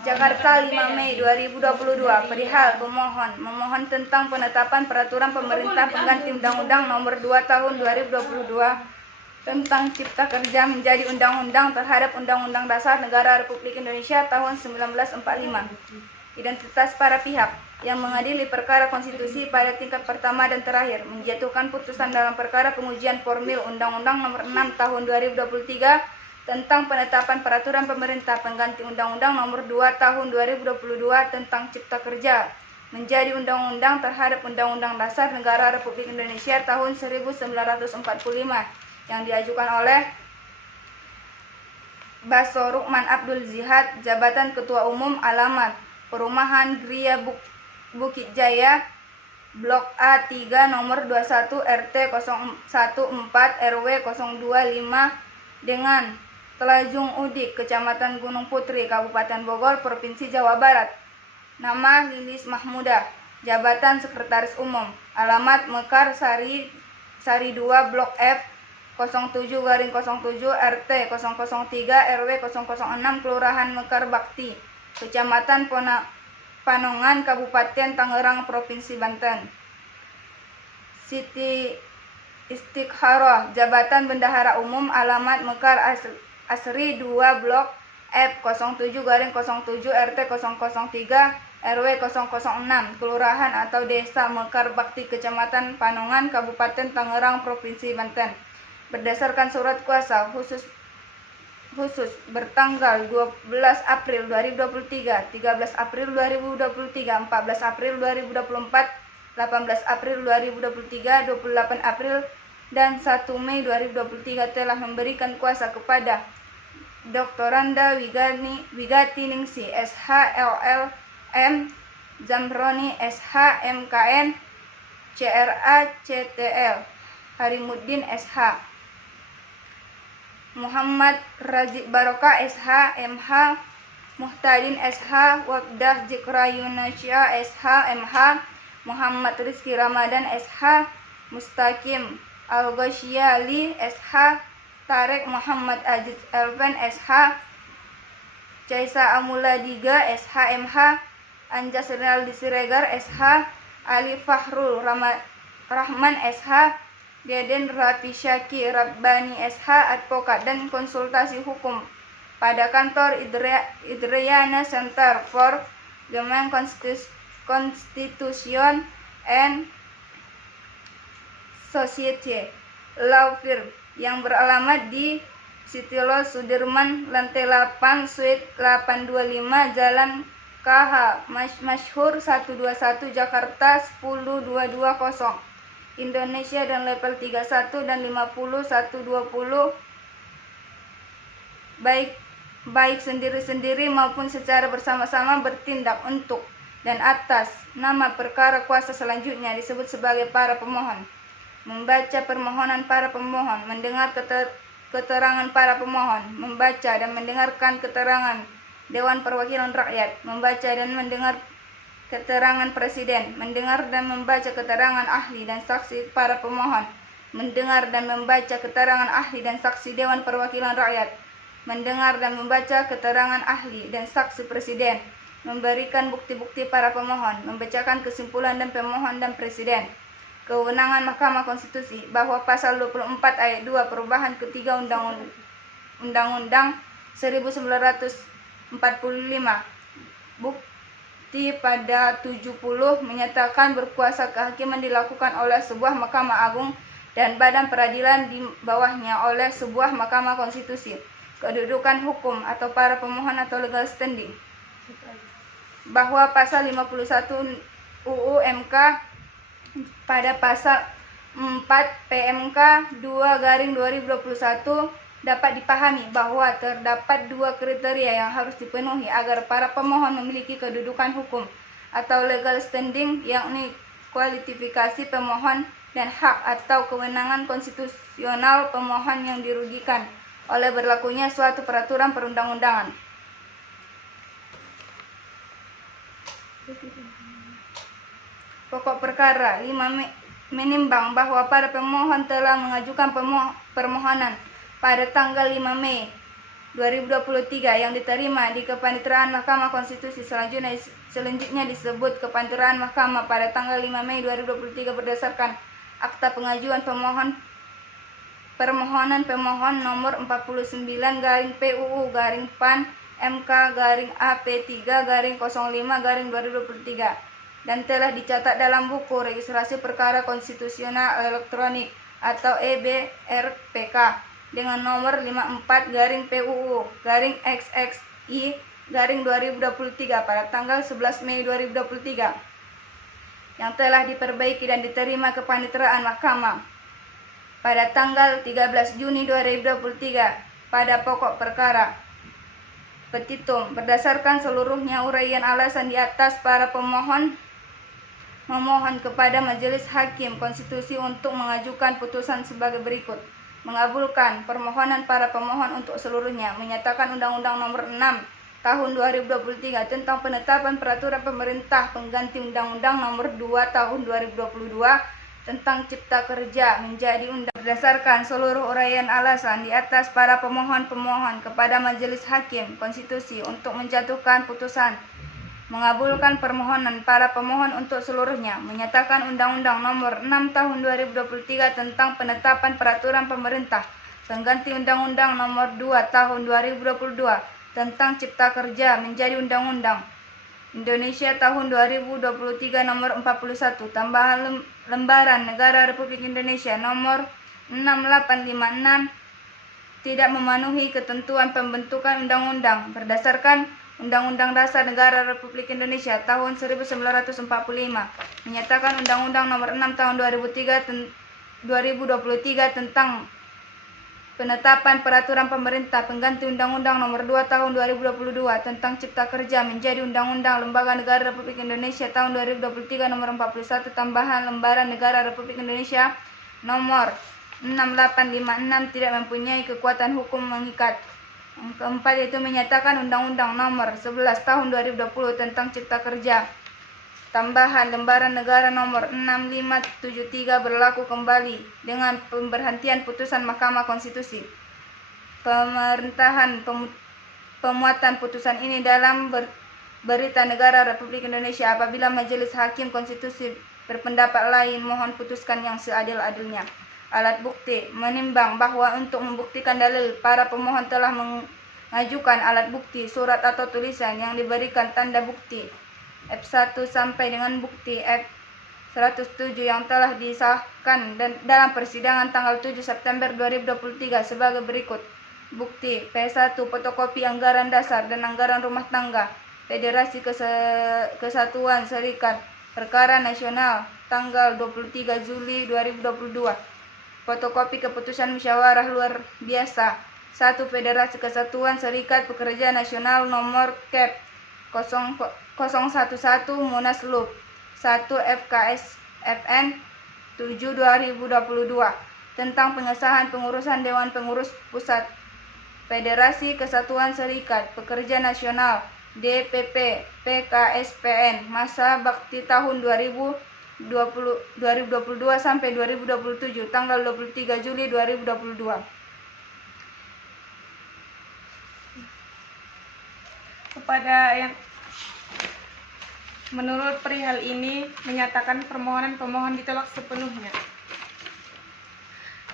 Jakarta 5 Mei 2022 perihal pemohon memohon tentang penetapan peraturan pemerintah pengganti Undang-Undang Nomor 2 Tahun 2022 tentang Cipta Kerja menjadi undang-undang terhadap Undang-Undang Dasar Negara Republik Indonesia tahun 1945. Identitas para pihak yang mengadili perkara konstitusi pada tingkat pertama dan terakhir menjatuhkan putusan dalam perkara pengujian formil Undang-Undang Nomor 6 Tahun 2023 tentang penetapan peraturan pemerintah pengganti Undang-Undang Nomor 2 Tahun 2022 tentang Cipta Kerja menjadi undang-undang terhadap Undang-Undang Dasar Negara Republik Indonesia tahun 1945 yang diajukan oleh Basorukman Abdul Zihad, Jabatan Ketua Umum, alamat Perumahan Gria Bukit Jaya, Blok A3, nomor 21, RT 014 RW 025 dengan Telajung Udik, Kecamatan Gunung Putri, Kabupaten Bogor, Provinsi Jawa Barat. Nama Lilis Mahmudah, Jabatan Sekretaris Umum, alamat Mekar Sari 2, Blok F 07/07 RT 003 RW 006 Kelurahan Mekar Bakti, Kecamatan Panongan, Kabupaten Tangerang, Provinsi Banten. Siti Istikharah, Jabatan Bendahara Umum, alamat Mekar Asri 2, Blok F 07/07 RT 003 RW 006 Kelurahan atau Desa Mekar Bakti, Kecamatan Panongan, Kabupaten Tangerang, Provinsi Banten. Berdasarkan surat kuasa khusus bertanggal 12 April 2023, 13 April 2023, 14 April 2024, 18 April 2023, 28 April dan 1 Mei 2023 telah memberikan kuasa kepada Dr. Randa Wigati Ningsi SH LLM, Zamroni SH MKN, CRA CTL, Harimuddin SH, Muhammad Razik Baroka SH MH, Muhtadin SH, Wabdah Jikra Yunasya SH MH, Muhammad Rizki Ramadan SH, Mustaqim Al-Ghasyali SH, Tarek Muhammad Aziz Elven SH, Caisa Amula Diga SH MH, Anjas Rinaldi Siregar SH, Ali Fahrul Rahman SH, Deden Rafi Syaki Rabbani SH, advokat dan konsultasi hukum pada kantor Idriana Center for Human Constitution and Society Law Firm yang beralamat di Sitilo Sudirman, lantai 8, Suite 825, Jalan KH Masyhur 121, Jakarta 10220, Indonesia, dan level 31 dan 50 120 baik sendiri-sendiri maupun secara bersama-sama bertindak untuk dan atas nama perkara kuasa selanjutnya disebut sebagai para pemohon. Membaca permohonan para pemohon, mendengar keterangan para pemohon, membaca dan mendengarkan keterangan Dewan Perwakilan Rakyat, membaca dan mendengar keterangan Presiden, mendengar dan membaca keterangan ahli dan saksi para pemohon, mendengar dan membaca keterangan ahli dan saksi Dewan Perwakilan Rakyat, mendengar dan membaca keterangan ahli dan saksi Presiden, memberikan bukti-bukti para pemohon, membacakan kesimpulan dan pemohon dan Presiden. Kewenangan Mahkamah Konstitusi bahwa pasal 24 ayat 2 perubahan ketiga Undang-Undang 1945 bukti pada 70 menyatakan berkuasa kehakiman dilakukan oleh sebuah Mahkamah Agung dan badan peradilan di bawahnya oleh sebuah Mahkamah Konstitusi. Kedudukan hukum atau para pemohon atau legal standing bahwa pasal 51 UU MK pada pasal 4 PMK 2/2021 dapat dipahami bahwa terdapat dua kriteria yang harus dipenuhi agar para pemohon memiliki kedudukan hukum atau legal standing, yakni kualifikasi pemohon dan hak atau kewenangan konstitusional pemohon yang dirugikan oleh berlakunya suatu peraturan perundang-undangan. Pokok perkara 5 menimbang bahwa para pemohon telah mengajukan permohonan pada tanggal 5 Mei 2023 yang diterima di Kepaniteraan Mahkamah Konstitusi selanjutnya disebut Kepaniteraan Mahkamah pada tanggal 5 Mei 2023 berdasarkan akta pengajuan permohonan pemohon nomor 49/PUU/PAN MK/AP3/05/2023 dan telah dicatat dalam buku registrasi perkara konstitusional elektronik atau EBRPK dengan nomor 54/PUU/XXI/2023 pada tanggal 11 Mei 2023 yang telah diperbaiki dan diterima kepaniteraan mahkamah pada tanggal 13 Juni 2023 pada pokok perkara petitum berdasarkan seluruhnya uraian alasan di atas para pemohon memohon kepada Majelis Hakim Konstitusi untuk mengajukan putusan sebagai berikut. Mengabulkan permohonan para pemohon untuk seluruhnya, menyatakan Undang-Undang Nomor 6 Tahun 2023 tentang penetapan peraturan pemerintah pengganti Undang-Undang Nomor 2 Tahun 2022 tentang Cipta Kerja menjadi undang berdasarkan seluruh uraian alasan di atas para pemohon kepada Majelis Hakim Konstitusi untuk menjatuhkan putusan mengabulkan permohonan para pemohon untuk seluruhnya, menyatakan Undang-Undang Nomor 6 Tahun 2023 tentang penetapan peraturan pemerintah pengganti Undang-Undang Nomor 2 Tahun 2022 tentang Cipta Kerja menjadi Undang-Undang Indonesia Tahun 2023 Nomor 41 tambahan Lembaran Negara Republik Indonesia Nomor 6856 tidak memenuhi ketentuan pembentukan undang-undang berdasarkan Undang-Undang Dasar Negara Republik Indonesia Tahun 1945, menyatakan Undang-Undang Nomor 6 Tahun 2023 tentang penetapan peraturan pemerintah pengganti Undang-Undang Nomor 2 Tahun 2022 tentang Cipta Kerja menjadi Undang-Undang Lembaga Negara Republik Indonesia Tahun 2023 Nomor 41 tambahan Lembaran Negara Republik Indonesia Nomor 6856 tidak mempunyai kekuatan hukum mengikat. Yang keempat yaitu menyatakan Undang-Undang Nomor 11 Tahun 2020 tentang Cipta Kerja tambahan Lembaran Negara Nomor 6573 berlaku kembali dengan pemberhentian putusan Mahkamah Konstitusi. Pemerintahan pemuatan putusan ini dalam Berita Negara Republik Indonesia. Apabila Majelis Hakim Konstitusi berpendapat lain, mohon putuskan yang seadil-adilnya. Alat bukti menimbang bahwa untuk membuktikan dalil para pemohon telah mengajukan alat bukti surat atau tulisan yang diberikan tanda bukti F1 sampai dengan bukti F107 yang telah disahkan dalam persidangan tanggal 7 September 2023 sebagai berikut. Bukti P1 fotokopi anggaran dasar dan anggaran rumah tangga Federasi Kesatuan Serikat Perkara Nasional tanggal 23 Juli 2022. Fotokopi keputusan musyawarah luar biasa 1 Federasi Kesatuan Serikat Pekerja Nasional nomor KEP 011 Munaslup 1 FKS FN 7 2022 tentang pengesahan pengurusan Dewan Pengurus Pusat Federasi Kesatuan Serikat Pekerja Nasional DPP PKSPN masa bakti tahun 2022 sampai 2027 tanggal 23 Juli 2022. Kepada yang menurut perihal ini menyatakan permohonan pemohon ditolak sepenuhnya.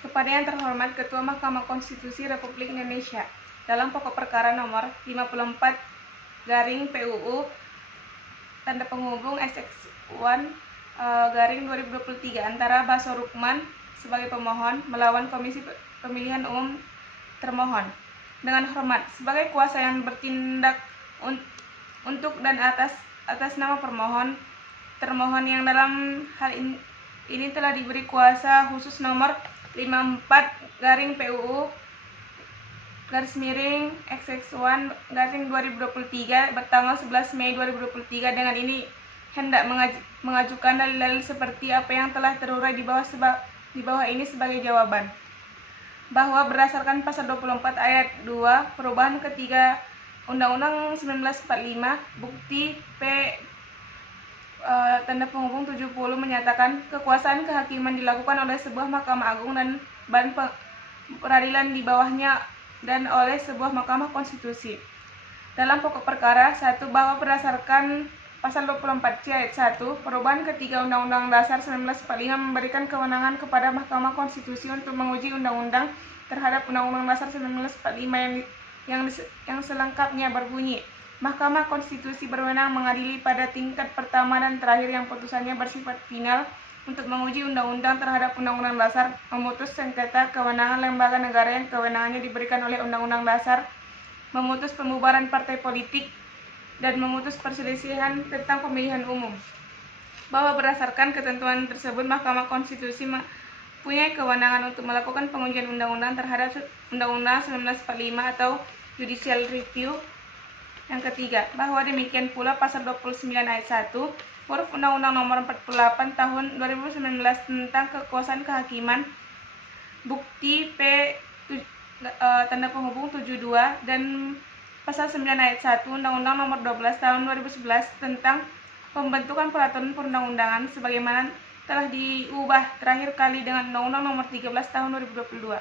Kepada yang terhormat Ketua Mahkamah Konstitusi Republik Indonesia dalam pokok perkara nomor 54/PUU tanda penghubung SX1 2023 antara Baso Rukman sebagai pemohon melawan Komisi Pemilihan Umum termohon. Dengan hormat sebagai kuasa yang bertindak untuk dan atas nama termohon yang dalam hal ini telah diberi kuasa khusus nomor 54/PUU XX1 2023 bertanggal 11 Mei 2023 dengan ini hendak mengajukan dalil-dalil seperti apa yang telah terurai di bawah ini sebagai jawaban. Bahwa berdasarkan pasal 24 ayat 2 perubahan ketiga Undang-Undang 1945 bukti P tanda penghubung 70 menyatakan kekuasaan kehakiman dilakukan oleh sebuah Mahkamah Agung dan badan peradilan di dan oleh sebuah Mahkamah Konstitusi. Dalam pokok perkara, 1. Bahwa berdasarkan Pasal 24C ayat 1, perubahan ketiga Undang-Undang Dasar 1945 memberikan kewenangan kepada Mahkamah Konstitusi untuk menguji undang-undang terhadap Undang-Undang Dasar 1945 yang selengkapnya berbunyi, Mahkamah Konstitusi berwenang mengadili pada tingkat pertama dan terakhir yang putusannya bersifat final untuk menguji undang-undang terhadap Undang-Undang Dasar, memutus sengketa kewenangan lembaga negara yang kewenangannya diberikan oleh Undang-Undang Dasar, memutus pembubaran partai politik, dan memutus perselisihan tentang pemilihan umum. Bahwa berdasarkan ketentuan tersebut, Mahkamah Konstitusi mempunyai kewenangan untuk melakukan pengujian undang-undang terhadap Undang-Undang 1945 atau judicial review. Yang ketiga, bahwa demikian pula Pasal 29 ayat 1 huruf Undang-Undang Nomor 48 Tahun 2019 tentang kekuasaan kehakiman, bukti P72 dan Pasal 9 ayat 1 Undang-Undang Nomor 12 Tahun 2011 tentang pembentukan peraturan perundang-undangan sebagaimana telah diubah terakhir kali dengan Undang-Undang Nomor 13 Tahun 2022.